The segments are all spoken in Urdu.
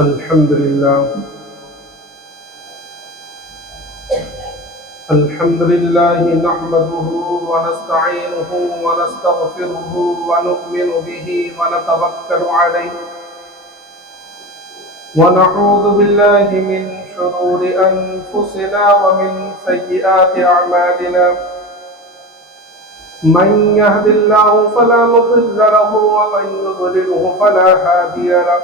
الحمد لله نحمده ونستعينه ونستغفره ونؤمن به ونتوكل عليه ونعوذ بالله من شرور أنفسنا ومن سيئات أعمالنا من يهد الله فلا مضل له ومن يضلله فلا هادي له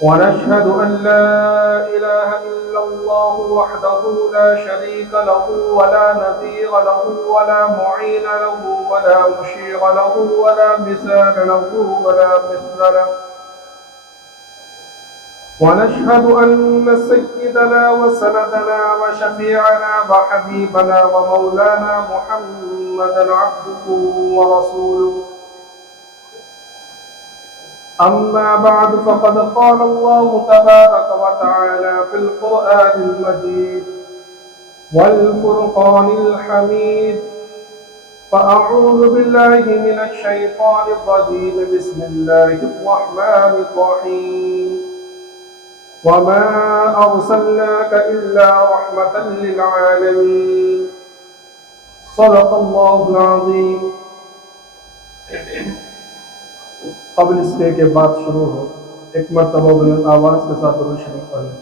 ونشهد أن لا إله إلا الله وحده لا شريك له ولا نظير له ولا معين له ولا مشير له ولا مثال له ولا مثل له ونشهد أن سيدنا وسندنا وشفيعنا وحبيبنا ومولانا محمدا عبده ورسوله أما بعد فقد قال الله تبارك وتعالى في القرآن المجيد والفرقان الحميد فأعوذ بالله من الشيطان الرجيم بسم الله الرحمن الرحيم وما أرسلناك إلا رحمة للعالمين صدق الله العظيم. قبل اس کے کہ بات شروع ہو ایک مرتبہ بلند آواز کے ساتھ درود شریف پڑھ لیں.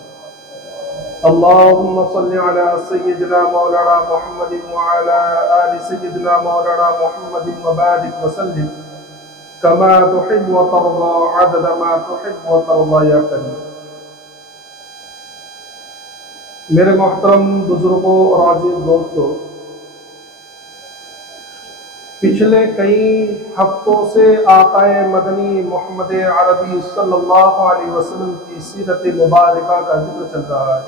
اللهم صل على سيدنا مولانا محمد وعلى آل سيدنا مولانا محمد وبارك وسلم كما تحب وترضى عدد ما تحب وترضى يا كريم. میرے محترم بزرگوں اور عزیز دوستوں، پچھلے کئی ہفتوں سے آقا مدنی محمد عربی صلی اللہ علیہ وسلم کی سیرت مبارکہ کا ذکر چل رہا ہے.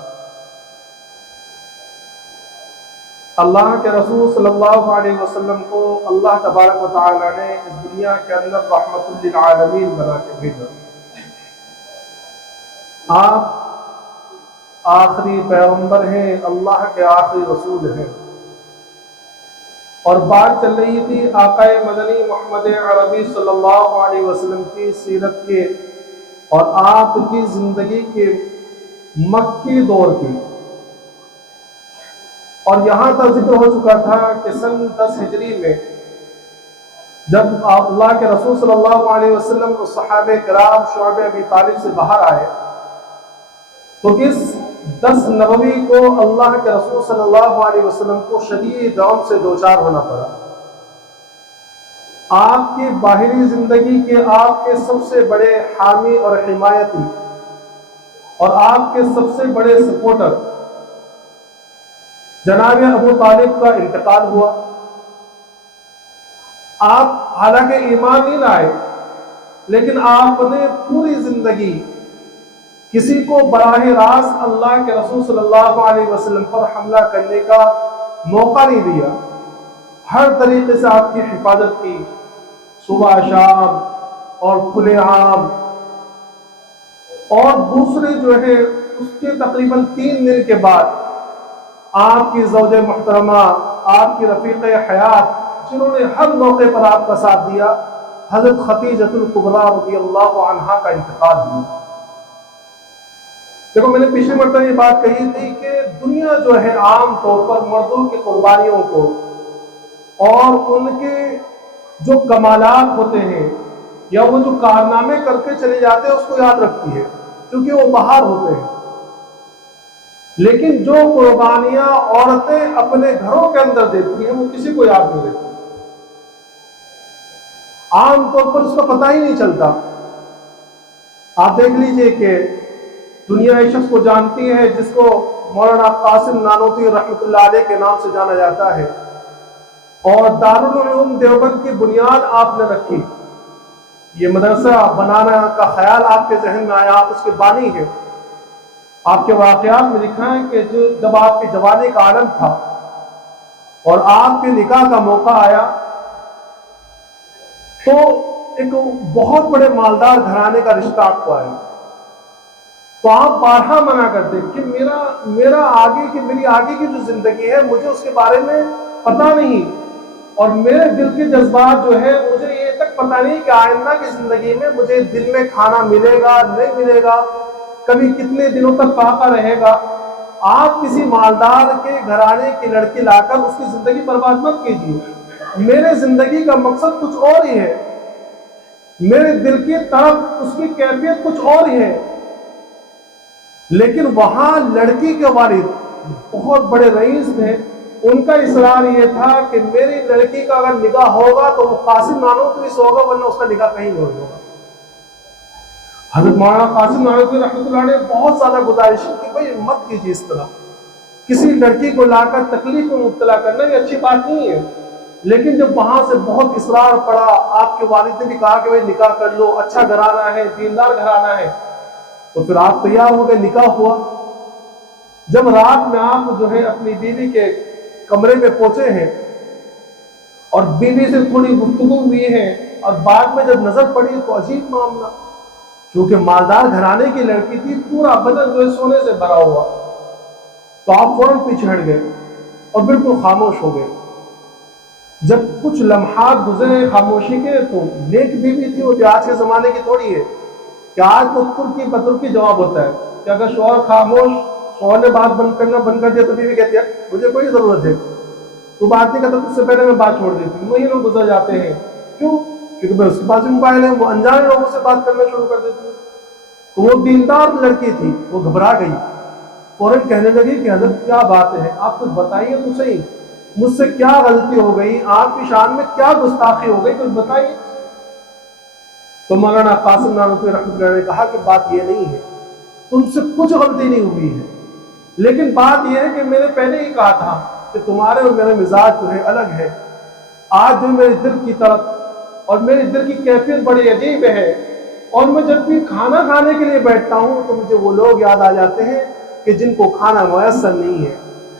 اللہ کے رسول صلی اللہ علیہ وسلم کو اللہ تبارک و تعالی نے اس دنیا کے اندر رحمت للعالمین بنا کے بھیجا. آپ آخری پیغمبر ہیں، اللہ کے آخری رسول ہیں. اور بات چل رہی تھی آقا مدنی محمد عربی صلی اللہ علیہ وسلم کی سیرت کے اور آپ کی زندگی کے مکی دور کی. اور یہاں تک ذکر ہو چکا تھا کہ سن 10 ہجری میں جب اللہ کے رسول صلی اللہ علیہ وسلم کو صحابہ کرام شعب ابی طالب سے باہر آئے تو اس 10 نبوی کو اللہ کے رسول صلی اللہ علیہ وسلم کو شدید غم سے دوچار ہونا پڑا. آپ کی باہری زندگی کے آپ کے سب سے بڑے حامی اور حمایتی اور آپ کے سب سے بڑے سپورٹر جناب ابو طالب کا انتقال ہوا. آپ حالانکہ ایمان نہیں لائے لیکن آپ نے پوری زندگی کسی کو براہ راست اللہ کے رسول صلی اللہ علیہ وسلم پر حملہ کرنے کا موقع نہیں دیا. ہر طریقے سے آپ کی حفاظت کی، صبح شام اور کھلے عام. اور دوسرے جو ہے اس کے تقریباً 3 دن کے بعد آپ کی زوجہ محترمہ، آپ کی رفیق حیات جنہوں نے ہر موقع پر آپ کا ساتھ دیا، حضرت خدیجۃ الکبریٰ رضی اللہ عنہا کا انتقال ہوا. دیکھو، میں نے پچھلی مرتبہ یہ بات کہی تھی کہ دنیا جو ہے عام طور پر مردوں کی قربانیوں کو اور ان کے جو کمالات ہوتے ہیں یا وہ جو کارنامے کر کے چلے جاتے ہیں اس کو یاد رکھتی ہے کیونکہ وہ باہر ہوتے ہیں. لیکن جو قربانیاں عورتیں اپنے گھروں کے اندر دیتی ہیں وہ کسی کو یاد نہیں رہتی. عام طور پر اس کا پتہ ہی نہیں چلتا. آپ دیکھ لیجئے کہ دنیا اس شخص کو جانتی ہے جس کو مولانا قاسم نانوتوی رحمۃ اللہ علیہ کے نام سے جانا جاتا ہے، اور دارالعلوم دیوبند کی بنیاد آپ نے رکھی. یہ مدرسہ بنانا کا خیال آپ کے ذہن میں آیا، آپ اس کے بانی ہیں. آپ کے واقعات میں لکھا ہے کہ جب آپ کی جوانی کا عالم تھا اور آپ کے نکاح کا موقع آیا تو ایک بہت بڑے مالدار گھرانے کا رشتہ آپ کو آیا. تو آپ بارہا منع کرتے کہ میری آگے کی جو زندگی ہے مجھے اس کے بارے میں پتہ نہیں، اور میرے دل کے جذبات جو ہے مجھے یہ تک پتہ نہیں کہ آئندہ کی زندگی میں مجھے دن میں کھانا ملے گا نہیں ملے گا، کبھی کتنے دنوں تک فاقہ رہے گا۔ آپ کسی مالدار کے گھرانے کی لڑکی لا کر اس کی زندگی برباد مت کیجیے۔ میرے زندگی کا مقصد کچھ اور ہی ہے، میرے دل کی طرف اس کی کیفیت کچھ اور ہی ہے۔ لیکن وہاں لڑکی کے والد بہت بڑے رئیس تھے، ان کا اصرار یہ تھا کہ میری لڑکی کا اگر نکاح ہوگا تو وہ قاسم نانوتوی سے ہوگا، ورنہ اس کا نکاح کہیں نہیں ہوگا۔ حضرت مولانا قاسم نانوتوی رحمۃ اللہ نے بہت زیادہ گزارش کی کہ بھائی مت کیجیے اس طرح، کسی لڑکی کو لا کر تکلیف میں مبتلا کرنا یہ اچھی بات نہیں ہے۔ لیکن جب وہاں سے بہت اصرار پڑا، آپ کے والد نے بھی کہا کہ بھائی نکاح کر لو، اچھا گھرانہ ہے، دیندار گھرانہ ہے، تو پھر آپ تیار ہو گئے، نکاح ہوا۔ جب رات میں آپ جو ہے اپنی بیوی کے کمرے میں پہنچے ہیں اور بیوی سے تھوڑی گفتگو ہوئی ہے، اور بعد میں جب نظر پڑی تو عجیب معاملہ، چونکہ مالدار گھرانے کی لڑکی تھی، پورا بدن جو ہے سونے سے بھرا ہوا، تو آپ فوراً پیچھے ہٹ گئے اور بالکل خاموش ہو گئے۔ جب کچھ لمحات گزرے خاموشی کے تو نیک بیوی تھی، وہ بھی آج کے زمانے کی تھوڑی ہے کہ آج تو ترکی بترکی جواب ہوتا ہے کہ اگر شوہر خاموش، شوہر نے بات بند کرنا بند کر دیا تو بیوی کہتی ہے مجھے کوئی ضرورت ہے، تو بات نہیں کرتا، تجھ سے پہلے میں بات چھوڑ دیتی ہوں۔ مہینوں گزر جاتے ہیں، کیوں؟ کیونکہ میں اس کے پاس موبائل ہے، وہ انجان لوگوں سے بات کرنا شروع کر دیتی ہے۔ تو وہ دیندار لڑکی تھی، وہ گھبرا گئی، فوراً کہنے لگی کہ حضرت کیا بات ہے، آپ کچھ بتائیے تو صحیح، مجھ سے کیا غلطی ہو گئی، آپ کی شان میں کیا گستاخی ہو گئی، کچھ بتائیے۔ تو مولانا قاسم نانوتوی رحمۃ اللہ نے کہا کہ بات یہ نہیں ہے، تم سے کچھ غلطی نہیں ہوئی ہے، لیکن بات یہ ہے کہ میں نے پہلے ہی کہا تھا کہ تمہارے اور میرا مزاج جو ہے الگ ہے۔ آج جو میرے دل کی طرف اور میرے دل کی کیفیت بڑی عجیب ہے، اور میں جب بھی کھانا کھانے کے لیے بیٹھتا ہوں تو مجھے وہ لوگ یاد آ جاتے ہیں کہ جن کو کھانا میسر نہیں ہے۔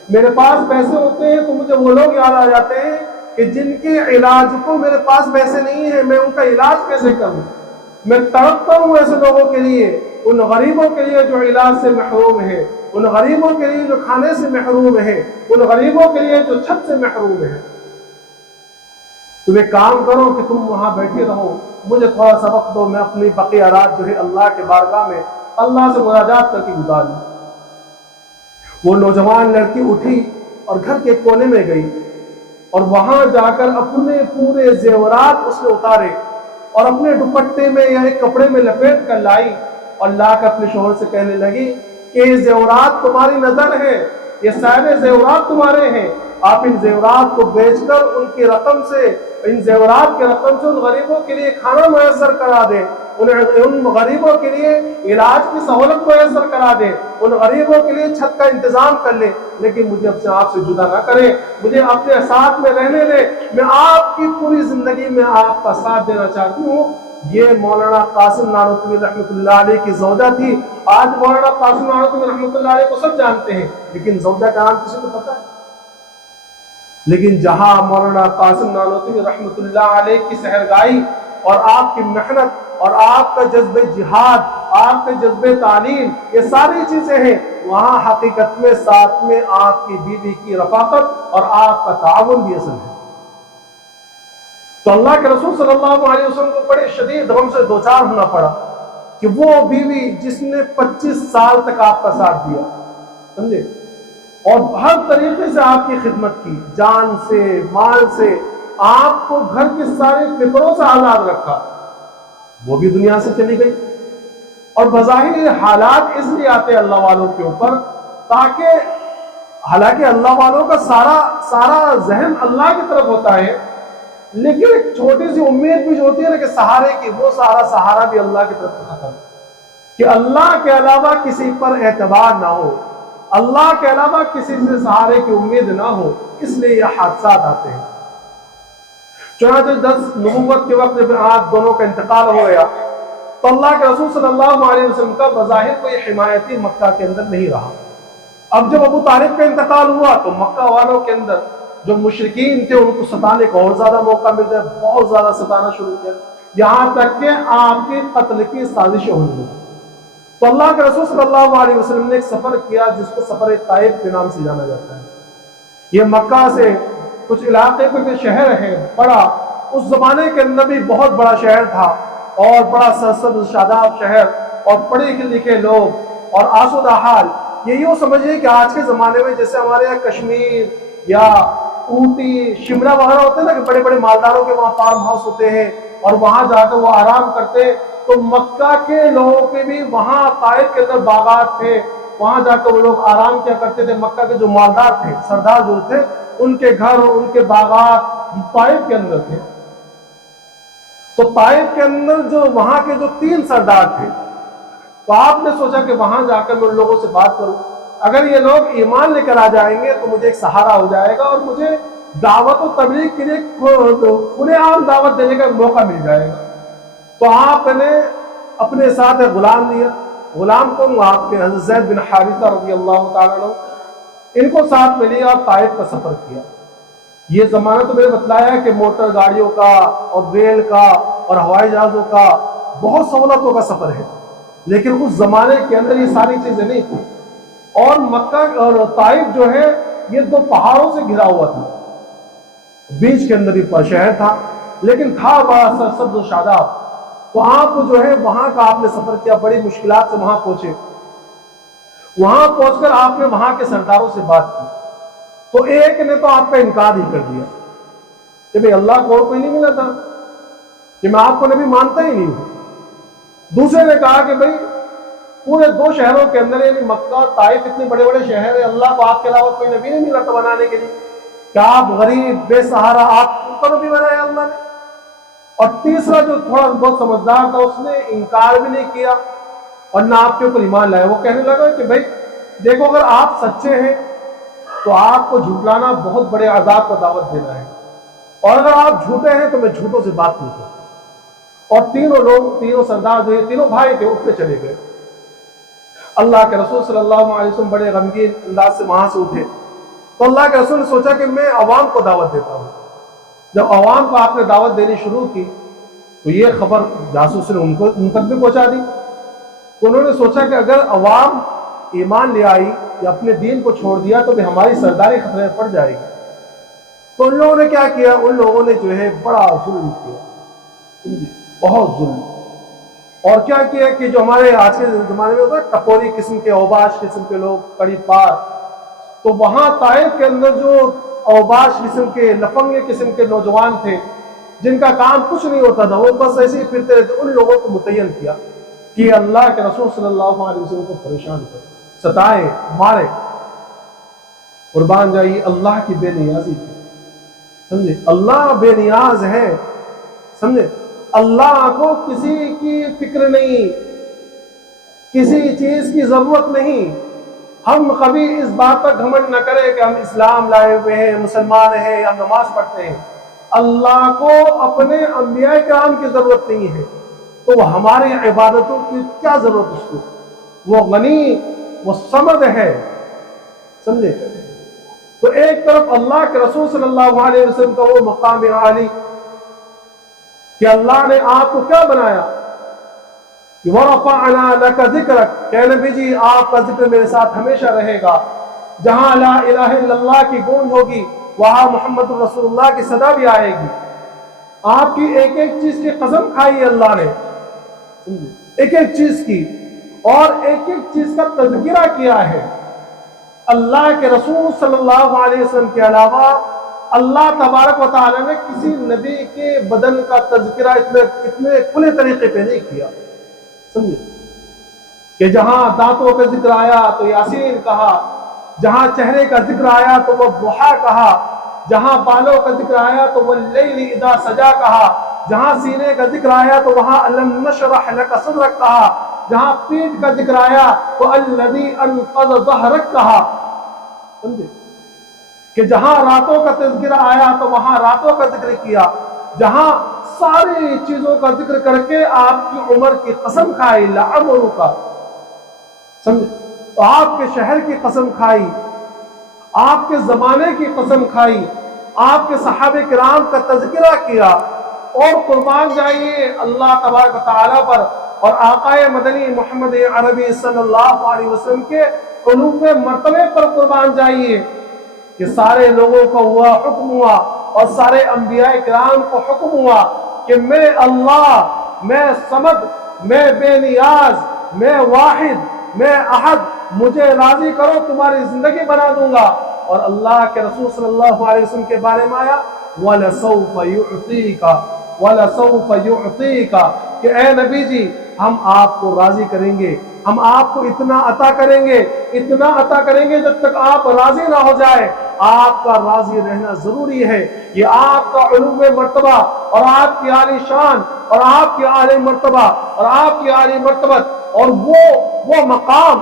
میرے پاس پیسے ہوتے ہیں تو مجھے وہ لوگ یاد آ جاتے ہیں کہ جن کے علاج کو میرے پاس پیسے نہیں ہیں، میں ان کا علاج کیسے کروں۔ میں تڑپتا ہوں ایسے لوگوں کے لیے، ان غریبوں کے لیے جو علاج سے محروم ہیں، ان غریبوں کے لیے جو کھانے سے محروم ہیں، ان غریبوں کے لیے جو چھت سے محروم ہیں۔ تم ایک کام کرو کہ تم وہاں بیٹھے رہو، مجھے تھوڑا سبق دو، میں اپنی بقیہ رات جو ہے اللہ کے بارگاہ میں اللہ سے مناجات کر کے گزار لوں۔ وہ نوجوان لڑکی اٹھی اور گھر کے کونے میں گئی، اور وہاں جا کر اپنے پورے زیورات اس نے اتارے اور اپنے دوپٹے میں یا ایک کپڑے میں لپیٹ کر لائی، اور لا کر اپنے شوہر سے کہنے لگی کہ یہ زیورات تمہاری نظر ہے، یہ سارے زیورات تمہارے ہیں، آپ ان زیورات کو بیچ کر ان کی رقم سے، ان زیورات کے رقم سے ان غریبوں کے لیے کھانا میسر کرا دیں، ان غریبوں کے لیے علاج کی سہولت میسر کرا دیں، ان غریبوں کے لیے چھت کا انتظام کر لیں، لیکن مجھے اپنے آپ سے جدا نہ کریں، مجھے اپنے ساتھ میں رہنے دیں، میں آپ کی پوری زندگی میں آپ کا ساتھ دینا چاہتی ہوں۔ یہ مولانا قاسم نانوتوی رحمۃ اللہ علیہ کی زوجہ تھی۔ آج مولانا قاسم نانوتوی رحمۃ اللہ علیہ کو سب جانتے ہیں، لیکن زوجہ کا نام کسی کو پتا ہے؟ لیکن جہاں مولانا قاسم نانوتوی رحمۃ اللہ علیہ کی سحرگاہی اور آپ کی محنت اور آپ کا جذبہ جہاد، آپ کا جذبہ تعلیم، یہ ساری چیزیں ہیں، وہاں حقیقت میں ساتھ میں آپ کی بیوی کی رفاقت اور آپ کا تعاون بھی اصل ہے۔ تو اللہ کے رسول صلی اللہ علیہ وسلم کو بڑے شدید غم سے دوچار ہونا پڑا کہ وہ بیوی جس نے 25 سال تک آپ کا ساتھ دیا، سمجھے، اور ہر طریقے سے آپ کی خدمت کی، جان سے، مال سے، آپ کو گھر کی ساری فکروں سے آزاد رکھا، وہ بھی دنیا سے چلی گئی۔ اور بظاہر حالات اس لیے آتے اللہ والوں کے اوپر تاکہ، حالانکہ اللہ والوں کا سارا ذہن اللہ کی طرف ہوتا ہے، لیکن ایک چھوٹی سی امید بھی جو ہوتی ہے نا کہ سہارے کی، وہ سارا سہارا بھی اللہ کی طرف سے ختم، کہ اللہ کے علاوہ کسی پر اعتبار نہ ہو، اللہ کے علاوہ کسی سے سہارے کی امید نہ ہو، اس لیے یہ حادثات آتے ہیں۔ چنانچہ 10 نبوت کے وقت جب آپ دونوں کا انتقال ہو گیا تو اللہ کے رسول صلی اللہ علیہ وسلم کا بظاہر کوئی حمایتی مکہ کے اندر نہیں رہا۔ اب جب ابو طالب کا انتقال ہوا تو مکہ والوں کے اندر جو مشرکین تھے ان کو ستانے کا اور زیادہ موقع مل گیا، بہت زیادہ ستانا شروع کیا، یہاں تک کہ آپ کے قتل کی سازشیں ہونے لگی۔ تو اللہ کے رسول صلی اللہ علیہ وسلم نے ایک سفر کیا جس کو سفر طائف کے نام سے جانا جاتا ہے۔ یہ مکہ سے کچھ علاقے پہ شہر ہے بڑا، اس زمانے کے اندر بھی بہت بڑا شہر تھا اور بڑا سرسبز شاداب شہر اور پڑھے لکھے لوگ اور آسودہ حال. یہ یوں سمجھیے کہ آج کے زمانے میں جیسے ہمارے یہاں کشمیر یا اوٹی شملہ وغیرہ ہوتے ہیں نا کہ بڑے بڑے مالداروں کے وہاں فارم ہاؤس ہوتے ہیں اور وہاں جا کر وہ آرام کرتے, تو مکہ کے لوگوں کے بھی وہاں طائف کے اندر باغات تھے, وہاں جا کر وہ لوگ آرام کیا کرتے تھے. مکہ کے جو مالدار تھے, سردار جو تھے, ان کے گھر ان کے باغات طائف کے اندر تھے. تو طائف کے اندر جو وہاں کے جو 3 سردار تھے, تو آپ نے سوچا کہ وہاں جا کر میں ان لوگوں سے بات کروں. اگر یہ لوگ ایمان لے کر آ جائیں گے تو مجھے ایک سہارا ہو جائے گا اور مجھے دعوت و تبلیغ کے لیے کھلے عام دعوت دینے کا موقع مل جائے گا. تو آپ نے اپنے ساتھ ایک غلام لیا. غلام کو آپ کے حضرت زید بن حارثہ رضی اللہ تعالیٰ عنہ, ان کو ساتھ میں لیا اور طائف کا سفر کیا. یہ زمانہ تو میں نے بتلایا کہ موٹر گاڑیوں کا اور ریل کا اور ہوائی جہازوں کا بہت سہولتوں کا سفر ہے, لیکن اس زمانے کے اندر یہ ساری چیزیں نہیں تھیں. اور مکہ اور طائف جو ہے یہ 2 پہاڑوں سے گھرا ہوا تھا, بیچ کے اندر یہ شہر تھا, لیکن تھا بڑا سرسبز و شاداب. تو آپ جو ہے وہاں کا آپ نے سفر کیا, بڑی مشکلات سے وہاں پہنچے. وہاں پہنچ کر آپ نے وہاں کے سرداروں سے بات کی, تو ایک نے تو آپ کا انکار ہی کر دیا کہ بھئی اللہ کو اور کوئی نہیں ملا تھا, کہ میں آپ کو نبی مانتا ہی نہیں ہوں. دوسرے نے کہا کہ بھئی پورے 2 شہروں کے اندر یعنی مکہ اور طائف اتنے بڑے بڑے شہر ہیں, اللہ کو آپ کے علاوہ کوئی نبی نہیں ملا تھا بنانے کے لیے, کیا آپ غریب بے سہارا آپ کو نبی بنایا اللہ نے. اور تیسرا جو تھوڑا بہت سمجھدار تھا, اس نے انکار بھی نہیں کیا اور نہ آپ کے اوپر ایمان لایا. وہ کہنے لگا کہ بھئی دیکھو اگر آپ سچے ہیں تو آپ کو جھٹلانا بہت بڑے عذاب کو دعوت دینا ہے, اور اگر آپ جھوٹے ہیں تو میں جھوٹوں سے بات نہیں کرتا. اور تینوں لوگ, تینوں سردار جو تینوں بھائی تھے, اٹھ کے چلے گئے. اللہ کے رسول صلی اللہ علیہ وسلم بڑے غمگین انداز سے وہاں سے اٹھے. تو اللہ کے رسول نے سوچا کہ میں عوام کو دعوت دیتا ہوں. جب عوام کو آپ نے دعوت دینی شروع کی تو یہ خبر جاسوس نے ان تک بھی پہنچا دی. تو انہوں نے سوچا کہ اگر عوام ایمان لے آئی یا اپنے دین کو چھوڑ دیا تو بھی ہماری سرداری خطرے میں پڑ جائے گی. تو ان لوگوں نے کیا کیا, ان لوگوں نے جو ہے بڑا ظلم کیا, بہت ظلم. اور کیا کیا کہ جو ہمارے آج کے زمانے میں ہوتا ہے ٹپوری قسم کے, اوباش قسم کے لوگ, کڑی پار, تو وہاں طائف کے اندر جو اوباش قسم کے, لفنگے قسم کے نوجوان تھے جن کا کام کچھ نہیں ہوتا تھا, وہ بس ایسے ہی پھرتے رہتے, ان لوگوں کو متعین کیا کہ اللہ کے رسول صلی اللہ علیہ وسلم کو پریشان کرے, ستائے, مارے. قربان جائیے اللہ کی بے نیازی تھی, سمجھے, اللہ بے نیاز ہے, سمجھے, اللہ کو کسی کی فکر نہیں, کسی چیز کی ضرورت نہیں. ہم کبھی اس بات پر گھمنڈ نہ کریں کہ ہم اسلام لائے ہوئے ہیں, مسلمان ہیں, یا نماز پڑھتے ہیں. اللہ کو اپنے انبیاء کرام کی ضرورت نہیں ہے, تو ہماری عبادتوں کی کیا ضرورت اس کو. وہ غنی, وہ صمد ہے, سمجھے. تو ایک طرف اللہ کے رسول صلی اللہ علیہ وسلم کا وہ مقام عالی کہ اللہ نے آپ کو کیا بنایا, وَرَفَعْنَا لَكَ ذِكْرَكَ, کہ نبی جی آپ کا ذکر میرے ساتھ ہمیشہ رہے گا. جہاں لا الہ الا اللہ کی گونج ہوگی وہاں محمد رسول اللہ کی صدا بھی آئے گی. آپ کی ایک ایک چیز کی قسم کھائی ہے اللہ نے, ایک ایک چیز کی, اور ایک ایک چیز کا تذکرہ کیا ہے. اللہ کے رسول صلی اللہ علیہ وسلم کے علاوہ اللہ تبارک و تعالی نے کسی نبی کے بدن کا تذکرہ اتنے کھلے طریقے پہ نہیں کیا, سمجھے, کہ جہاں دانتوں کا ذکر آیا تو یاسین کہا, جہاں چہرے کا ذکر آیا تو وہ ضحیٰ کہا, جہاں بالوں کا ذکر آیا تو وہ لیل اذا سجا کہا, جہاں سینے کا ذکر آیا تو وہاں الم نشرح لک صدرک کہا, جہاں پیٹھ کا ذکر آیا تو الذی انقض ظہرک کہا, سمجھے, کہ جہاں راتوں کا تذکرہ آیا تو وہاں راتوں کا ذکر کیا, جہاں ساری چیزوں کا ذکر کر کے آپ کی عمر کی قسم کھائی, لعمرک, سمجھے, تو آپ کے شہر کی قسم کھائی, آپ کے زمانے کی قسم کھائی, آپ کے صحابہ کرام کا تذکرہ کیا. اور قربان جائیے اللہ تبارک و تعالیٰ پر اور آقا مدنی محمد عربی صلی اللہ علیہ وسلم کے قلوب مرتبے پر قربان جائیے کہ سارے لوگوں کو ہوا حکم ہوا اور سارے انبیاء کرام کو حکم ہوا کہ میں اللہ، میں صمد، میں بے نیاز، میں واحد، میں احد، مجھے راضی کرو تمہاری زندگی بنا دوں گا۔ اور اللہ کے رسول صلی اللہ علیہ وسلم کے بارے میں آیا وَلَسَوْفَ يُعْطِيكَ وَلَسَوْفَ يُعْطِيكَ کہ اے نبی جی ہم آپ کو راضی کریں گے، ہم آپ کو اتنا عطا کریں گے، اتنا عطا کریں گے جب تک آپ راضی نہ ہو جائے۔ آپ کا راضی رہنا ضروری ہے۔ یہ آپ کا علو مرتبہ اور آپ کی عالی شان اور آپ کی عالی مرتبہ اور آپ کی عالی مرتبت اور وہ مقام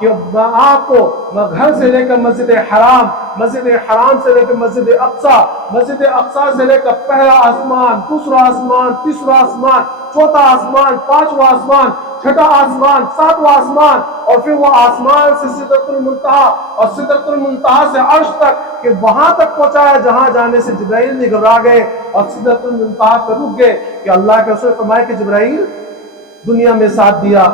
کہ آپ کو گھر سے لے کر مسجد حرام سے لے کر مسجد اقصی سے لے کر پہلا آسمان، دوسرا آسمان، تیسرا آسمان، چوتھا آسمان، پانچواں آسمان، چھٹا آسمان، ساتواں آسمان، اور پھر وہ آسمان سے سدرۃ المنتہا اور سدرۃ المنتہا سے عرش تک کہ وہاں تک پہنچایا جہاں جانے سے جبرائیل بھی گھبرا گئے اور سدرۃ المنتہا پہ رک گئے کہ اللہ کے رسول فرمائے کہ جبرائیل دنیا میں ساتھ دیا،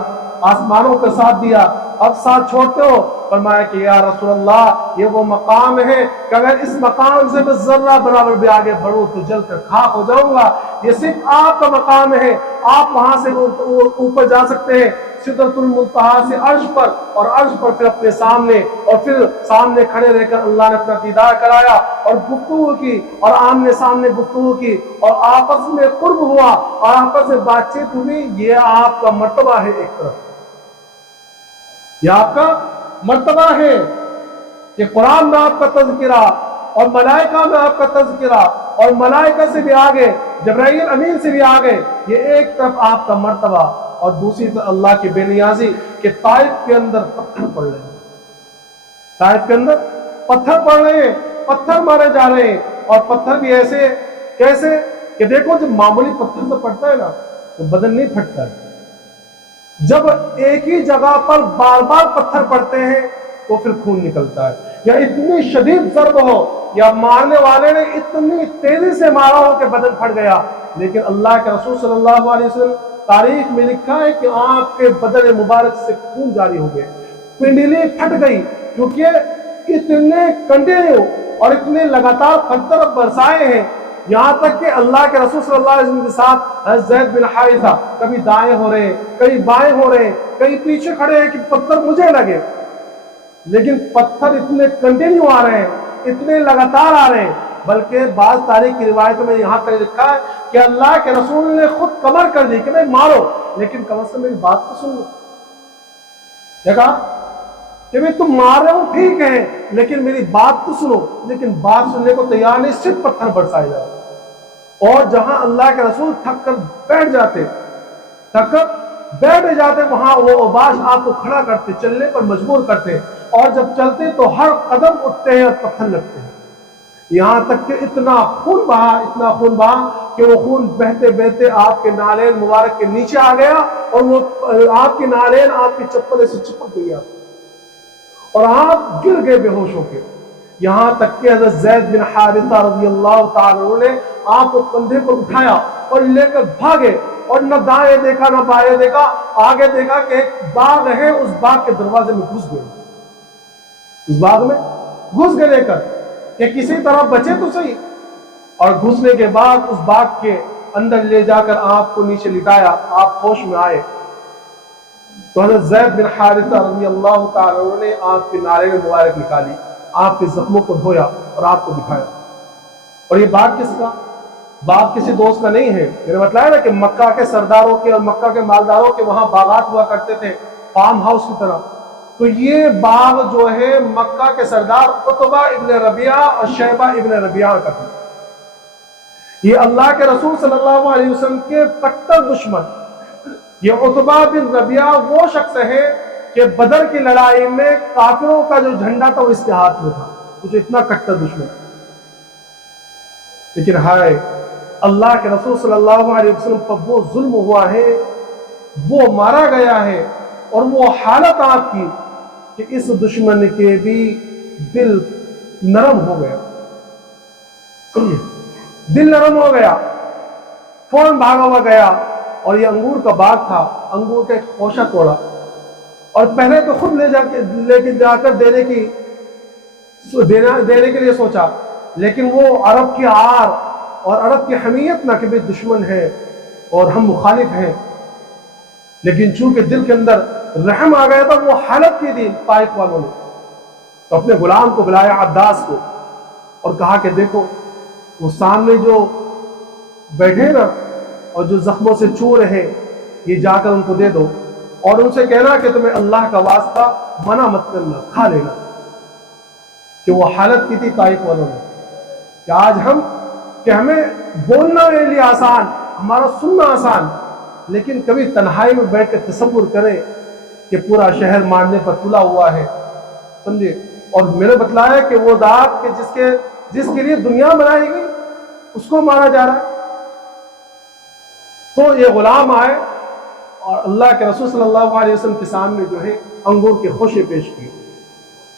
آسمانوں کا ساتھ دیا، اب ساتھ چھوڑتے ہو؟ فرمایا کہ یا رسول اللہ یہ وہ مقام ہے کہ اگر اس مقام سے میں ذرہ برابر بھی آگے بڑھوں تو جل کر خاک ہو جاؤں گا۔ یہ صرف آپ کا مقام ہے، آپ وہاں سے اوپر جا سکتے ہیں سدرۃ المنتہا سے عرش پر، اور عرش پر پھر اپنے سامنے، اور پھر سامنے کھڑے رہ کر اللہ نے اپنا دیدار کرایا اور گفتگو کی اور آمنے سامنے گفتگو کی اور آپس میں قرب ہوا اور آپس میں بات چیت ہوئی۔ یہ آپ کا مرتبہ ہے، ایک طرف یہ آپ کا مرتبہ ہے کہ قرآن میں آپ کا تذکرہ اور ملائکہ میں آپ کا تذکرہ اور ملائکہ سے بھی آگے، جبرائیل امین سے بھی آگے، یہ ایک طرف آپ کا مرتبہ، اور دوسری طرف اللہ کی بے نیازی کہ طائف کے اندر پتھر پڑ رہے ہیں، طائف کے اندر پتھر پڑ رہے ہیں، پتھر مارے جا رہے ہیں، اور پتھر بھی ایسے کیسے کہ دیکھو جب معمولی پتھر سے پڑتا ہے نا تو بدن نہیں پھٹتا ہے، جب ایک ہی جگہ پر بار بار پتھر پڑتے ہیں تو پھر خون نکلتا ہے، یا اتنی شدید ضرب ہو یا مارنے والے نے اتنی تیزی سے مارا ہو کہ بدن پھٹ گیا، لیکن اللہ کے رسول صلی اللہ علیہ وسلم تاریخ میں لکھا ہے کہ آپ کے بدن مبارک سے خون جاری ہو گئے، پنڈلی پھٹ گئی، کیونکہ اتنے کنٹینیو اور اتنے لگاتار پتھر برسائے ہیں، یہاں تک کہ اللہ کے رسول صلی اللہ علیہ وسلم کے ساتھ زید بن حارثہ کبھی دائیں ہو رہے ہیں، کبھی بائیں ہو رہے ہیں، کبھی پیچھے کھڑے ہیں کہ پتھر مجھے لگے، لیکن پتھر اتنے کنٹینیو آ رہے ہیں، اتنے لگاتار آ رہے ہیں، بلکہ بعض تاریخ کی روایتوں میں یہاں تک لکھا ہے کہ اللہ کے رسول نے خود کمر کر دی کہ میں مارو لیکن کم از کم میری بات تو سن لو۔ دیکھا کہ میں تم مار رہے ہو ٹھیک ہے لیکن میری بات تو سنو، لیکن بات سننے کو تیار نہیں، صرف پتھر برسائے جاتے، اور جہاں اللہ کے رسول تھک کر بیٹھ جاتے وہاں وہ اوباش آپ کو کھڑا کرتے، چلنے پر مجبور کرتے، اور جب چلتے تو ہر قدم اٹھتے ہیں اور پتھر لگتے ہیں، یہاں تک کہ اتنا خون بہا کہ وہ خون بہتے بہتے آپ کے نالین مبارک کے نیچے آ گیا اور وہ آپ کی نالین آپ کی چپل سے چپک گئی اور آپ گر گئے بے ہوش ہو کے، یہاں تک کہ حضرت زید بن حارثہ رضی اللہ تعالیٰ عنہ نے آپ کو کندھے پر اٹھایا اور لے کر بھاگے، اور نہ دائیں دیکھا نہ بائیں دیکھا، آگے دیکھا کہ ایک باغ ہے، اس باغ کے دروازے میں گھس گئے، اس باغ میں گھس گئے لے کر کہ کسی طرح بچے تو صحیح، اور گھسنے کے بعد اس باغ کے اندر لے جا کر آپ کو نیچے لٹایا، آپ ہوش میں آئے تو حضرت زید بن حارثہ رضی اللہ تعالیٰ عنہ نے آپ کے نالین مبارک نکالی، آپ کے زخموں کو دھویا اور آپ کو دکھایا، اور یہ باغ کس کا؟ باغ کسی دوست کا نہیں ہے، میں نے بتلایا نا کہ مکہ کے سرداروں کے اور مکہ کے مالداروں کے وہاں باغات ہوا کرتے تھے فارم ہاؤس کی طرح، تو یہ باغ جو ہے مکہ کے سردار عتبہ ابن ربیعہ اور شیبہ ابن ربیعہ کا تھا، یہ اللہ کے رسول صلی اللہ علیہ وسلم کے کٹر دشمن، یہ عتبہ بن ربیعہ وہ شخص ہے کہ بدر کی لڑائی میں کافروں کا جو جھنڈا تھا وہ اس کے ہاتھ میں تھا، جو اتنا کٹر دشمن، لیکن ہائے اللہ کے رسول صلی اللہ علیہ وسلم پر وہ ظلم ہوا ہے، وہ مارا گیا ہے، اور وہ حالت آپ کی کہ اس دشمن کے بھی دل نرم ہو گیا، سنیے دل نرم ہو گیا، فوراً بھاگا ہوا گیا، اور یہ انگور کا باغ تھا، انگور کا ایک خوشہ توڑا، اور پہلے تو خود لے کے جا کر دینے کے لیے سوچا، لیکن وہ عرب کی آر اور عرب کی حمیت نہ کہ بھی دشمن ہے اور ہم مخالف ہیں، لیکن چونکہ دل کے اندر رحم آ گیا تھا، وہ حالت کی دی طائف والوں نے، تو اپنے غلام کو بلایا عداس کو اور کہا کہ دیکھو وہ سامنے جو بیٹھے نا اور جو زخموں سے چو رہے، یہ جا کر ان کو دے دو اور ان سے کہنا کہ تمہیں اللہ کا واسطہ منع مت کرنا، کھا لینا۔ کہ وہ حالت کی تھی طائف والوں نے کہ آج ہمیں بولنا میرے لیے آسان، ہمارا سننا آسان، لیکن کبھی تنہائی میں بیٹھ کے تصور کریں کہ پورا شہر مارنے پر تلا ہوا ہے، سمجھے، اور میں نے بتلایا کہ وہ ذات کہ جس کے لیے دنیا بنائی گئی اس کو مارا جا رہا ہے۔ تو یہ غلام آئے اور اللہ کے رسول صلی اللہ علیہ وسلم کے سامنے جو ہے انگور کے خوشے پیش کیے،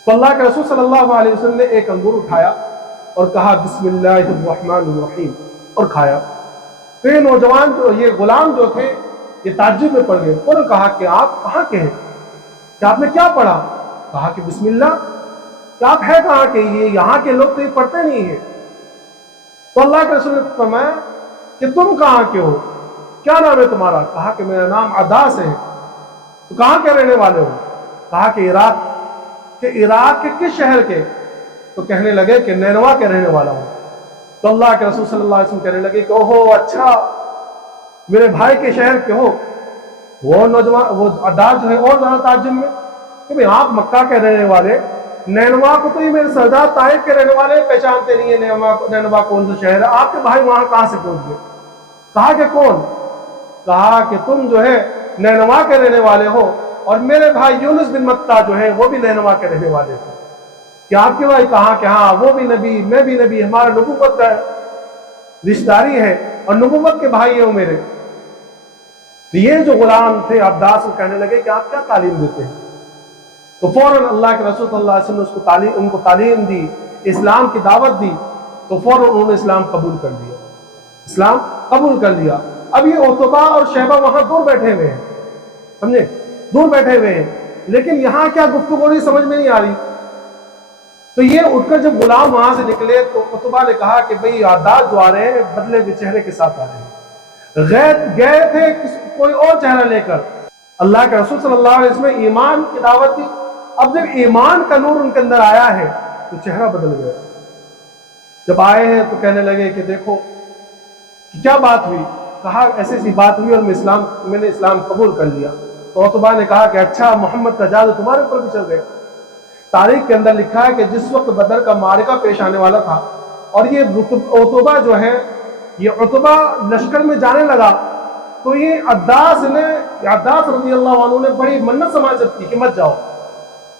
تو اللہ کے رسول صلی اللہ علیہ وسلم نے ایک انگور اٹھایا اور کہا بسم اللہ الرحمن الرحیم اور کھایا۔ تو یہ نوجوان یہ غلام جو تھے یہ تعجب میں پڑ گئے، اور کہا کہ آپ کہاں کے ہیں، کہ آپ نے کیا پڑھا؟ کہا کہ بسم اللہ۔ کہ آپ ہے کہاں کے؟ یہ یہاں کے لوگ تو یہ پڑھتے نہیں ہیں۔ تو اللہ کے رسول نے فرمایا کہ تم کہاں کے ہو، کیا نام ہے تمہارا؟ کہا کہ میرا نام عداس ہے۔ تو کہاں کے رہنے والے ہو؟ کہا کہ عراق۔ کہ عراق کے کس شہر کے؟ تو کہنے لگے کہ نینوا کے رہنے والا ہوں۔ تو اللہ کے رسول صلی اللہ علیہ وسلم کہنے لگے کہ اوہو اچھا، میرے بھائی کے شہر کے ہو۔ وہ نوجوان وہ عداس جو ہے اور زیادہ تعجب میں کہ بھئی آپ مکہ کے رہنے والے، نینوا کو تو یہ میرے سردار طائف کے رہنے والے پہچانتے نہیں ہیں، نینوا کون سا شہر ہے، آپ کے بھائی وہاں کہاں سے پہنچ گئے؟ کہا کہ کون؟ کہا کہ تم جو ہے نینوا کے رہنے والے ہو، اور میرے بھائی یونس بن متہ جو ہے وہ بھی نینوا کے رہنے والے تھے۔ کہ آپ کے بھائی کہاں کہ ہاں وہ بھی نبی، میں بھی نبی، ہمارا نبوت کا رشتہ داری ہے اور نبوت کے بھائی ہیں وہ میرے۔ تو یہ جو غلام تھے عباس کو کہنے لگے کہ آپ کیا تعلیم دیتے ہیں؟ تو فوراً اللہ کے رسول صلی اللہ علیہ وسلم نے ان کو تعلیم دی، اسلام کی دعوت دی، تو فوراً انہوں نے اسلام قبول کر لیا، اسلام قبول کر لیا۔ اب یہ عتبہ اور شیبہ وہاں دور بیٹھے ہوئے ہیں، سمجھے، دور بیٹھے ہوئے ہیں، لیکن یہاں کیا گفتگو رہی سمجھ میں نہیں آ رہی۔ تو یہ اٹھ کر جب غلام وہاں سے نکلے تو عتبہ نے کہا کہ بھئی عداس جو آ رہے ہیں بدلے ہوئے چہرے کے ساتھ آ رہے ہیں، گئے تھے کوئی اور چہرہ لے کر۔ اللہ کے رسول صلی اللہ علیہ وسلم نے ایمان کی دعوت دی، اب جب ایمان کا نور ان کے اندر آیا ہے تو چہرہ بدل گیا۔ جب آئے ہیں تو کہنے لگے کہ دیکھو کہ کیا بات ہوئی؟ کہا ایسی سی بات ہوئی اور میں نے اسلام قبول کر لیا۔ تو عتبہ نے کہا کہ اچھا محمد کا جادو تمہارے اوپر بھی چل گیا۔ تاریخ کے اندر لکھا ہے کہ جس وقت بدر کا معرکہ پیش آنے والا تھا اور یہ عتبہ جو ہے یہ عتبہ لشکر میں جانے لگا، تو یہ عداس رضی اللہ عنہ نے بڑی منت سماجت کی کہ مت جاؤ،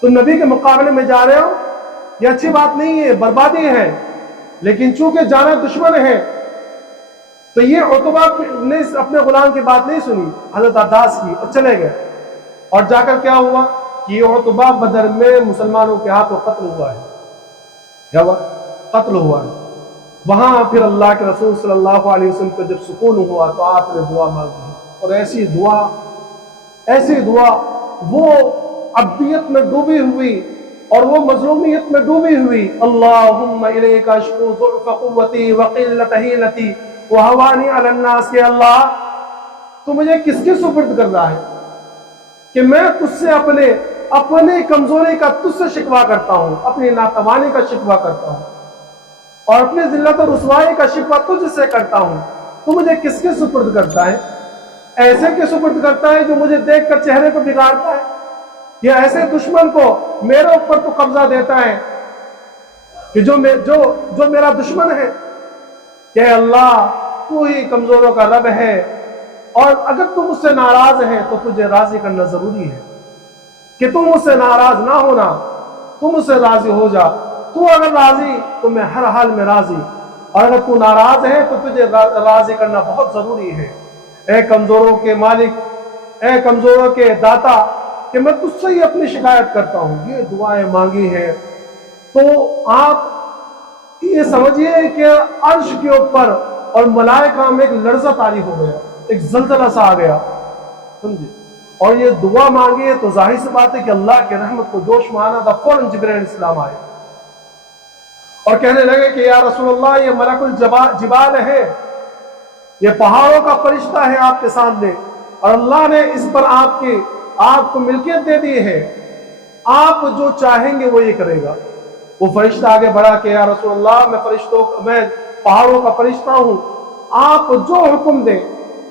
تم نبی کے مقابلے میں جا رہے ہو، یہ اچھی بات نہیں ہے، بربادی ہے، لیکن چونکہ جانا دشمن ہے۔ تو یہ عتبہ نے اپنے غلام کی بات نہیں سنی حضرت عداس کی اور چلے گئے، اور جا کر کیا ہوا کہ یہ عتبہ بدر میں مسلمانوں کے ہاتھوں قتل ہوا ہے۔ کیا ہوا؟ قتل ہوا ہے۔ وہاں پھر اللہ کے رسول صلی اللہ علیہ وسلم کو جب سکون ہوا تو آپ نے دعا مانگی، اور ایسی دعا وہ عبدیت میں ڈوبی ہوئی اور وہ مظلومیت میں ڈوبی ہوئی، اللہم الیک اشکو ضعف قوتی وقلت حیلتی وہوانی علی الناس، کہ اللہ تو مجھے کس کے سپرد کر رہا ہے کہ میں تجھ سے اپنے کمزوری کا تجھ سے شکوہ کرتا ہوں، اپنی ناتوانی کا شکوہ کرتا ہوں، اور اپنی ذلت و رسوائی کا شکوہ تجھ سے کرتا ہوں، تو مجھے کس کے سپرد کرتا ہے؟ ایسے کے سپرد کرتا ہے جو مجھے دیکھ کر چہرے کو بگاڑتا ہے، یا ایسے دشمن کو میرے اوپر تو قبضہ دیتا ہے کہ جو میرا دشمن ہے؟ کہ اللہ تو ہی کمزوروں کا رب ہے، اور اگر تم مجھ سے ناراض ہے تو تجھے راضی کرنا ضروری ہے، کہ تم مجھ سے ناراض نہ ہونا، تم مجھ سے راضی ہو جا، تو اگر راضی تو میں ہر حال میں راضی، اور اگر تو ناراض ہے تو تجھے راضی کرنا بہت ضروری ہے۔ اے کمزوروں کے مالک، اے کمزوروں کے داتا، کہ میں تجھ سے ہی اپنی شکایت کرتا ہوں۔ یہ دعائیں مانگی ہیں تو آپ یہ سمجھیے کہ عرش کے اوپر اور ملائکہ میں ایک لرزہ طاری ہو گیا، ایک زلزلہ سا آ گیا، سمجھے، اور یہ دعا مانگی ہے تو ظاہر سی بات ہے کہ اللہ کے رحمت کو جوش میں آنا تھا، فوراً جبرائیل علیہ السلام آئے اور کہنے لگے کہ یا رسول اللہ یہ ملک الجبال ہے، یہ پہاڑوں کا فرشتہ ہے آپ کے سامنے، اور اللہ نے اس پر آپ کو ملکیت دے دی ہے، آپ جو چاہیں گے وہ یہ کرے گا۔ وہ فرشتہ آگے بڑھا کہ یا رسول اللہ میں پہاڑوں کا فرشتہ ہوں، آپ جو حکم دیں،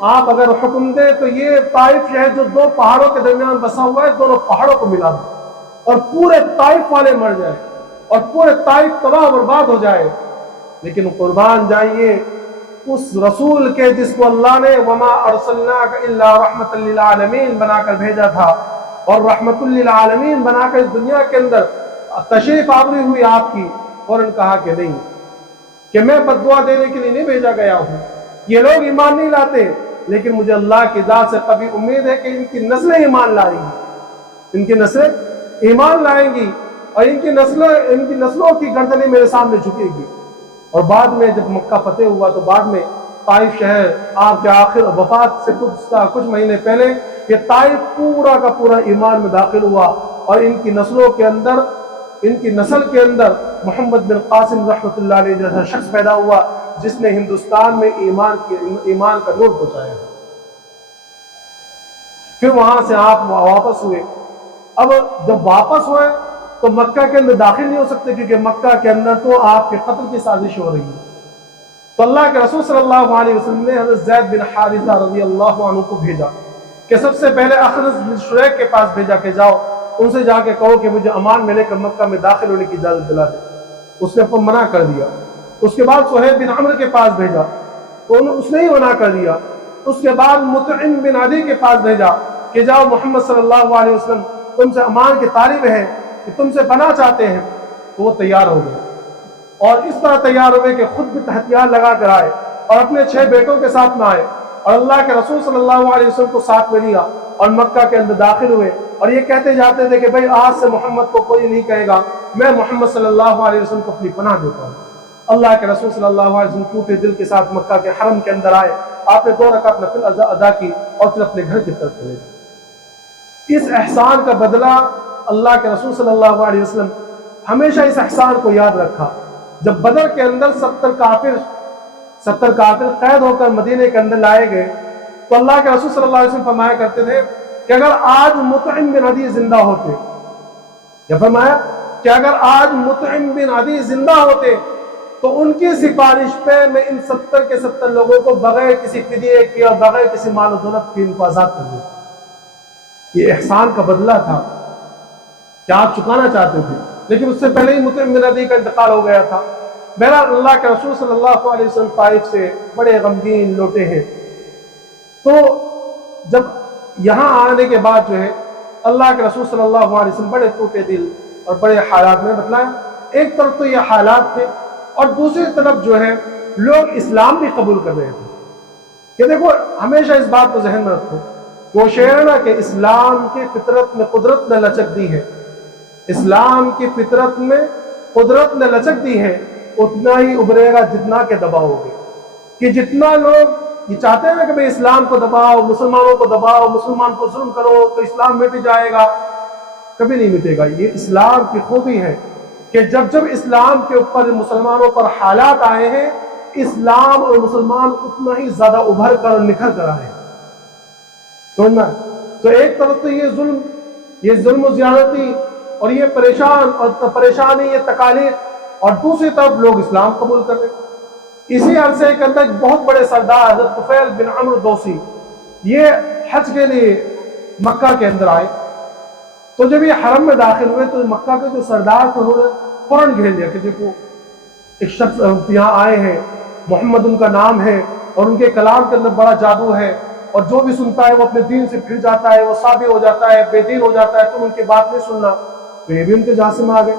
آپ اگر حکم دیں تو یہ طائف شہر جو دو پہاڑوں کے درمیان بسا ہوا ہے دونوں پہاڑوں کو ملا دیں اور پورے طائف والے مر جائیں اور پورے طائف تباہ برباد ہو جائے، لیکن قربان جائیے اس رسول کے جس کو اللہ نے وما ارسلناک الا رحمت للعالمین بنا کر بھیجا تھا، اور رحمت للعالمین بنا کر اس دنیا کے اندر تشریف آوری ہوئی آپ کی، فوراً کہا کہ نہیں، کہ میں بد دعا دینے کے لیے نہیں بھیجا گیا ہوں، یہ لوگ ایمان نہیں لاتے، لیکن مجھے اللہ کی ذات سے کبھی امید ہے کہ ان کی نسلیں ایمان لائیں گی، ان کی نسلیں ایمان لائیں گی، اور ان کی نسلوں کی گردنیں میرے سامنے جھکے گی۔ اور بعد میں جب مکہ فتح ہوا تو بعد میں طائف شہر آپ کے آخر وفات سے کچھ مہینے پہلے یہ طائف پورا کا پورا ایمان میں داخل ہوا، اور ان کی نسل کے اندر محمد بن قاسم رحمۃ اللہ علیہ جیسا شخص پیدا ہوا جس نے ہندوستان میں ایمان کا نور پہنچایا ہے۔ پھر وہاں سے آپ واپس ہوئے۔ اب جب واپس ہوئے تو مکہ کے اندر داخل نہیں ہو سکتے، کیونکہ مکہ کے اندر تو آپ کے قتل کی سازش ہو رہی ہے۔ تو اللہ کے رسول صلی اللہ علیہ وسلم نے حضرت زید بن حارثہ رضی اللہ عنہ کو بھیجا کہ سب سے پہلے اخنس بن شریک کے پاس بھیجا کہ جاؤ ان سے جا کے کہو کہ مجھے امان ملے کہ مکہ میں داخل ہونے کی اجازت دلا دے۔ اس نے منع کر دیا۔ اس کے بعد سہیل بن عمرو کے پاس بھیجا تو اس نے ہی منع کر دیا۔ اس کے بعد مطعم بن عدی کے پاس بھیجا کہ جاؤ محمد صلی اللہ علیہ وسلم تم سے امان کی طالب ہے، کہ تم سے پناہ چاہتے ہیں، تو وہ تیار ہو گئے، اور اس طرح تیار ہوئے کہ خود بھی ہتھیار لگا کر آئے اور اپنے 6 بیٹوں کے ساتھ میں آئے، اور اللہ کے رسول صلی اللہ علیہ وسلم کو ساتھ میں لیا اور مکہ کے اندر داخل ہوئے، اور یہ کہتے جاتے تھے کہ بھئی آج سے محمد کو کوئی نہیں کہے گا میں محمد صلی اللہ علیہ وسلم کو اپنی پناہ دیتا ہوں۔ اللہ کے رسول صلی اللہ علیہ وسلم ٹوٹے دل کے ساتھ مکہ کے حرم کے اندر آئے، آپ نے 2 رکعت نفل ادا کی اور پھر اپنے گھر کی طرف چلے گئے۔ اس احسان کا بدلہ اللہ کے رسول صلی اللہ علیہ وسلم ہمیشہ اس احسان کو یاد رکھا۔ جب بدر کے اندر 70 کافر قید ہو کر مدینے کے اندر لائے گئے تو اللہ کے رسول صلی اللہ علیہ وسلم فرمایا کرتے تھے کہ اگر آج مطعم بن عدی زندہ ہوتے، یا فرمایا کہ اگر آج مطعم بن عدی زندہ ہوتے تو ان کی سفارش پہ میں ان 70 کے 70 لوگوں کو بغیر کسی فدیے کے اور بغیر کسی مال و دولت کے ان کو آزاد کر دیتا۔ یہ احسان کا بدلہ تھا کہ آپ چکانا چاہتے تھے، لیکن اس سے پہلے ہی مطعم بن عدی کا انتقال ہو گیا تھا۔ بہرحال اللہ کے رسول صلی اللہ علیہ وسلم طائف سے بڑے غمگین لوٹے ہیں۔ تو جب یہاں آنے کے بعد جو ہے اللہ کے رسول صلی اللہ علیہ وسلم بڑے ٹوٹے دل اور بڑے حالات میں بتلایا۔ ایک طرف تو یہ حالات تھے اور دوسری طرف جو ہے لوگ اسلام بھی قبول کر رہے تھے۔ کہ دیکھو ہمیشہ اس بات کو ذہن میں رکھو، وہ شعر ہے نا کہ اسلام کی فطرت میں قدرت نے لچک دی ہے، اسلام کی فطرت میں قدرت نے لچک دی ہے، اتنا ہی ابھرے گا جتنا کہ دباؤ گے۔ کہ جتنا لوگ یہ چاہتے ہیں کہ بھئی اسلام کو دباؤ، مسلمانوں کو دباؤ، مسلمان کو ظلم کرو تو اسلام مٹ جائے گا، کبھی نہیں مٹے گا۔ یہ اسلام کی خوبی ہے کہ جب اسلام کے اوپر مسلمانوں پر حالات آئے ہیں، اسلام اور مسلمان اتنا ہی زیادہ ابھر کر اور نکھر کر آئے ہیں۔ سمجھنا؟ تو ایک طرف تو یہ ظلم و زیادتی اور یہ پریشانی، یہ تکالیف، اور دوسری طرف لوگ اسلام قبول کر رہے ہیں۔ اسی عرصے کے اندر بہت بڑے سردار حضرت طفیل بن عمرو دوسی یہ حج کے لیے مکہ کے اندر آئے، تو جب یہ حرم میں داخل ہوئے تو مکہ کے جو سردار تھے انہوں نے فوراً گھیر لیا کہ دیکھو ایک شخص یہاں آئے ہیں، محمد ان کا نام ہے اور ان کے کلام کے اندر بڑا جادو ہے، اور جو بھی سنتا ہے وہ اپنے دین سے پھر جاتا ہے، وہ صابی ہو جاتا ہے، بے دین ہو جاتا ہے، تم ان کی بات نہیں سننا۔ تو یہ بھی ان کے جھانسے میں آ گئے،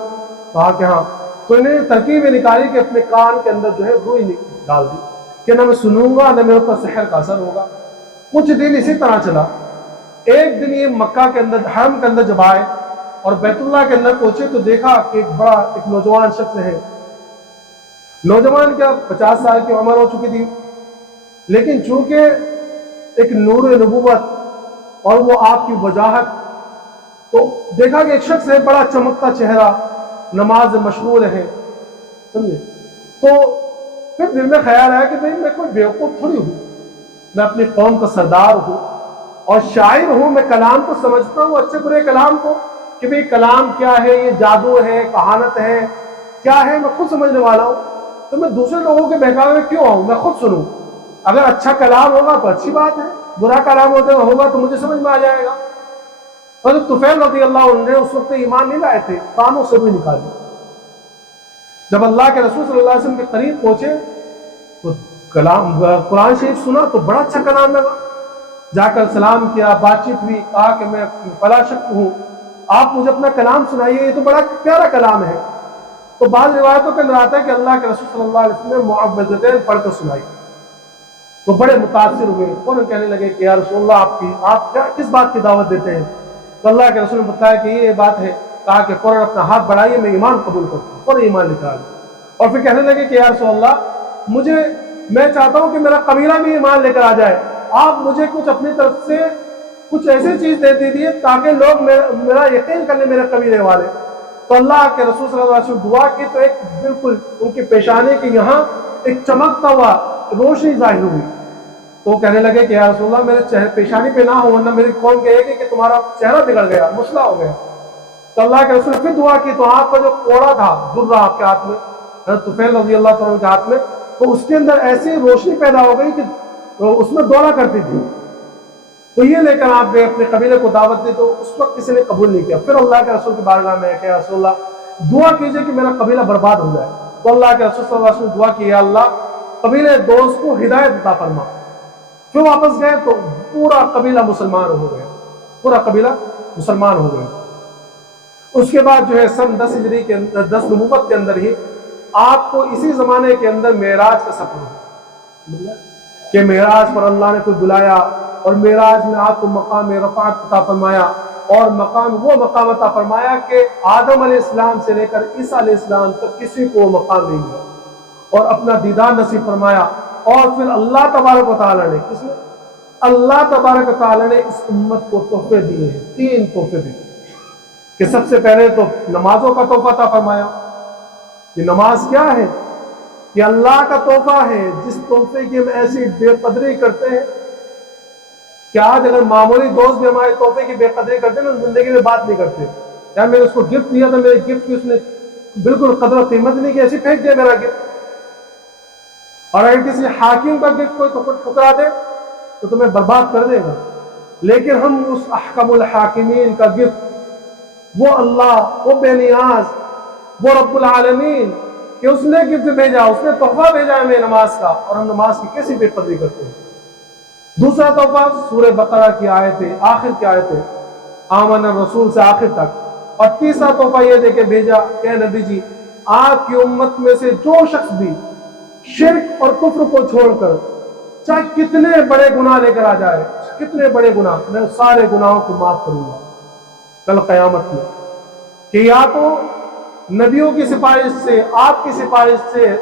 کہا کہ ہاں۔ تو انہیں ترکیب نکالی کہ اپنے کان کے اندر جو ہے روئی ڈال دی کہ نہ میں سنوں گا نہ میرے اوپر سحر کا اثر ہوگا۔ کچھ دن اسی طرح چلا۔ ایک دن یہ مکہ کے اندر حرم کے اندر جب آئے اور بیت اللہ کے اندر پہنچے تو دیکھا کہ ایک نوجوان شخص ہے، نوجوان کیا 50 سال کی عمر ہو چکی تھی، لیکن چونکہ ایک نور نبوت اور وہ آپ کی وجاہت، تو دیکھا کہ ایک شخص ہے بڑا چمکتا چہرہ، نماز مشغول ہے۔ سمجھے؟ تو پھر دل میں خیال آیا کہ بھئی میں کوئی بیوقوف تھوڑی ہوں، میں اپنی قوم کا سردار ہوں اور شاعر ہوں، میں کلام کو سمجھتا ہوں، اچھے برے کلام کو، کہ بھئی کلام کیا ہے، یہ جادو ہے، کہانت ہے، کیا ہے، میں خود سمجھنے والا ہوں، تو میں دوسرے لوگوں کے بہکاوے میں کیوں آؤں، میں خود سنوں، اگر اچھا کلام ہوگا تو اچھی بات ہے، برا کلام ہوگا تو مجھے سمجھ میں آ جائے گا۔ حضرت طفیل رضی اللہ عنہ نے اس وقت ایمان نہیں لائے تھے، کانوں سے بھی نکالی۔ جب اللہ کے رسول صلی اللہ علیہ وسلم کے قریب پہنچے تو قرآن شریف سنا تو بڑا اچھا کلام لگا، جا کر سلام کیا، بات چیت ہوئی، کہا کہ میں فلاں شخص ہوں، آپ مجھے اپنا کلام سنائیے، یہ تو بڑا پیارا کلام ہے۔ تو بعض روایتوں کے اندر آتا ہے کہ اللہ کے رسول صلی اللہ علیہ وسلم نے معوذتین پڑھ کر سنائی، تو بڑے متاثر ہوئے، فوراً کہنے لگے کہ یا رسول اللہ آپ کس بات کی دعوت دیتے ہیں؟ تو اللہ کے رسول نے بتایا کہ یہ بات ہے، کہا کہ فوراً اپنا ہاتھ بڑھائیے، میں ایمان قبول کرتا ہوں، فوراً ایمان نکال، اور پھر کہنے لگے کہ یا رسول اللہ میں چاہتا ہوں کہ میرا قبیلہ بھی ایمان لے کر آ جائے، آپ مجھے کچھ اپنی طرف سے کچھ ایسی چیز دے دیجیے تاکہ لوگ میرا یقین کر لیں میرے قبیلے والے۔ تو اللہ کے رسول صلی اللہ علیہ وسلم دعا کی تو ایک بالکل ان کی پیشانی کے یہاں ایک چمکتا ہوا روشنی ظاہر ہوئی، تو وہ کہنے لگے کہ یا رسول اللہ میرے پیشانی پہ نہ ہو ورنہ میری قوم کہے گی کہ تمہارا چہرہ بگڑ گیا، مسئلہ ہو گیا۔ تو اللہ کے رسول نے پھر دعا کی تو آپ کا جو کوڑا تھا درہ آپ کے ہاتھ میں، حضرت طفیل رضی اللہ تعالیٰ کے ہاتھ میں، تو اس کے اندر ایسی روشنی پیدا ہو گئی کہ اس میں دوڑا کرتی تھی، تو یہ لے کر آپ گئے اپنے قبیلے کو دعوت دی، تو اس وقت کسی نے قبول نہیں کیا۔ پھر اللہ کے رسول کی بارگاہ میں کہ یا رسول اللہ دعا کیجئے کہ میرا قبیلہ برباد ہو جائے، تو اللہ کے رسول صلی اللہ علیہ وسلم دعا کی یا اللہ قبیلے دوست کو ہدایت عطا فرما۔ پھر واپس گئے تو پورا قبیلہ مسلمان ہو گیا، پورا قبیلہ مسلمان ہو گیا۔ اس کے بعد جو ہے سن 10 ہجری کے 10 نبوت کے اندر ہی آپ کو اسی زمانے کے اندر معراج کا سفر ہو کہ معراج پر اللہ نے کوئی بلایا اور معراج میں آپ کو مقام رفعت عطا فرمایا، اور وہ مقام عطا فرمایا کہ آدم علیہ السلام سے لے کر عیسیٰ علیہ السلام تک کسی کو وہ مقام نہیں ملا، اور اپنا دیدار نصیب فرمایا۔ اور پھر اللہ تبارک و تعالیٰ نے اللہ تبارک و تعالیٰ نے اس امت کو تحفے دیے ہیں، 3 تحفے دیے کہ سب سے پہلے تو نمازوں کا تحفہ عطا فرمایا۔ یہ نماز کیا ہے؟ یہ اللہ کا تحفہ ہے، جس تحفے کی ہم ایسی بے قدری کرتے ہیں کہ آج اگر معمولی دوست بھی ہمارے تحفے کی بے قدری کرتے ہیں تو زندگی میں بات نہیں کرتے، یا میں نے اس کو گفٹ دیا تھا، میرے گفٹ کی اس نے بالکل قدر و قیمت نہیں کی، ایسی پھینک دیا میرا گفٹ۔ اور اگر کسی حاکم کا گفٹ کوئی ٹھکرا دے تو تمہیں برباد کر دے گا، لیکن ہم اس احکم الحاکمین کا گفٹ، وہ اللہ، وہ بے نیاز، وہ رب العالمین، کہ اس نے گفٹ بھیجا، اس نے تحفہ بھیجا ہمیں نماز کا، اور ہم نماز کی کیسی بے قدری کرتے ہیں۔ دوسرا تحفہ سورہ بقرہ کی آیتیں، آخر کی آیتیں، آمن الرسول سے آخر تک۔ اور تیسرا تحفہ یہ دے کے بھیجا کہ نبی جی آپ کی امت میں سے جو شخص بھی شرک اور کفر کو چھوڑ کر چاہے کتنے بڑے گناہ لے کر آ جائے، کتنے بڑے گناہ، میں سارے گناہوں کو معاف کروں گا کل قیامت میں، کہ یا تو نبیوں کی سفارش سے، آپ کی سفارش سے،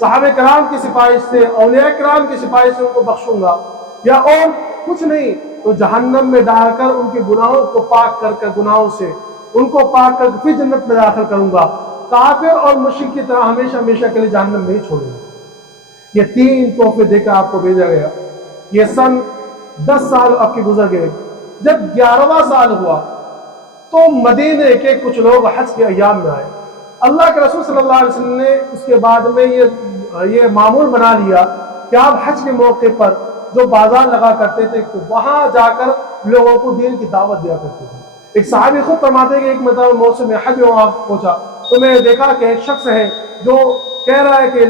صحابہ کرام کی سفارش سے، اولیاء کرام کی سفارش سے ان کو بخشوں گا، یا اور کچھ نہیں تو جہنم میں ڈال کر ان کے گناہوں کو پاک کر کر، گناہوں سے ان کو پاک کر پھر جنت میں داخل کروں گا، کافر اور مشرک کی طرح ہمیشہ ہمیشہ کے لیے جہنم میں ہی چھوڑوں گا۔ یہ 3 تحفے دے کر آپ کو بھیجا گیا۔ یہ سن 10 سال آپ کے گزر گئے۔ جب 11واں سال ہوا تو مدینے کے کچھ لوگ حج کے ایام میں آئے۔ اللہ کے رسول صلی اللہ علیہ وسلم نے اس کے بعد میں یہ معمول بنا لیا کہ آپ حج کے موقع پر جو بازار لگا کرتے تھے وہاں جا کر لوگوں کو دین کی دعوت دیا کرتے تھے۔ ایک صحابی خود فرماتے ہیں کہ ایک مرتبہ موسم حج میں وہاں پہنچا تو میں نے دیکھا کہ ایک شخص ہے جو کہہ رہا ہے کہ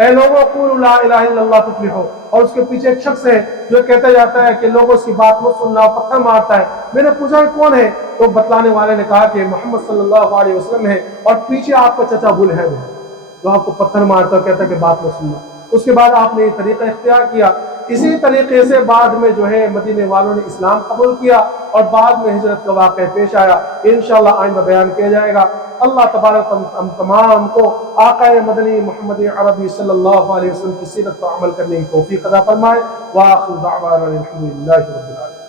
اے لوگوں قولوا لا الہ الا اللہ تفلحوا، اور اس کے پیچھے ایک شخص ہے جو کہتا جاتا ہے کہ لوگوں اس کی بات مت سننا، پتھر مارتا ہے۔ میں نے پوچھا کون ہے؟ تو بتلانے والے نے کہا کہ محمد صلی اللہ علیہ وسلم ہے، اور پیچھے آپ کا چچا ابو لہب ہے جو آپ کو پتھر مارتا اور کہتا ہے کہ بات مت سننا۔ اس کے بعد آپ نے یہ طریقہ اختیار کیا۔ اسی طریقے سے بعد میں جو ہے مدینے والوں نے اسلام قبول کیا، اور بعد میں ہجرت کا واقعہ پیش آیا، انشاءاللہ آئندہ بیان کیا جائے گا۔ اللہ تبارک ہم تمام کو آقا مدنی محمد عربی صلی اللہ علیہ وسلم کی سیرت پر عمل کرنے کی توفیق عطا فرمائے۔ وآخر دعوانا الحمدللہ رب العالمین۔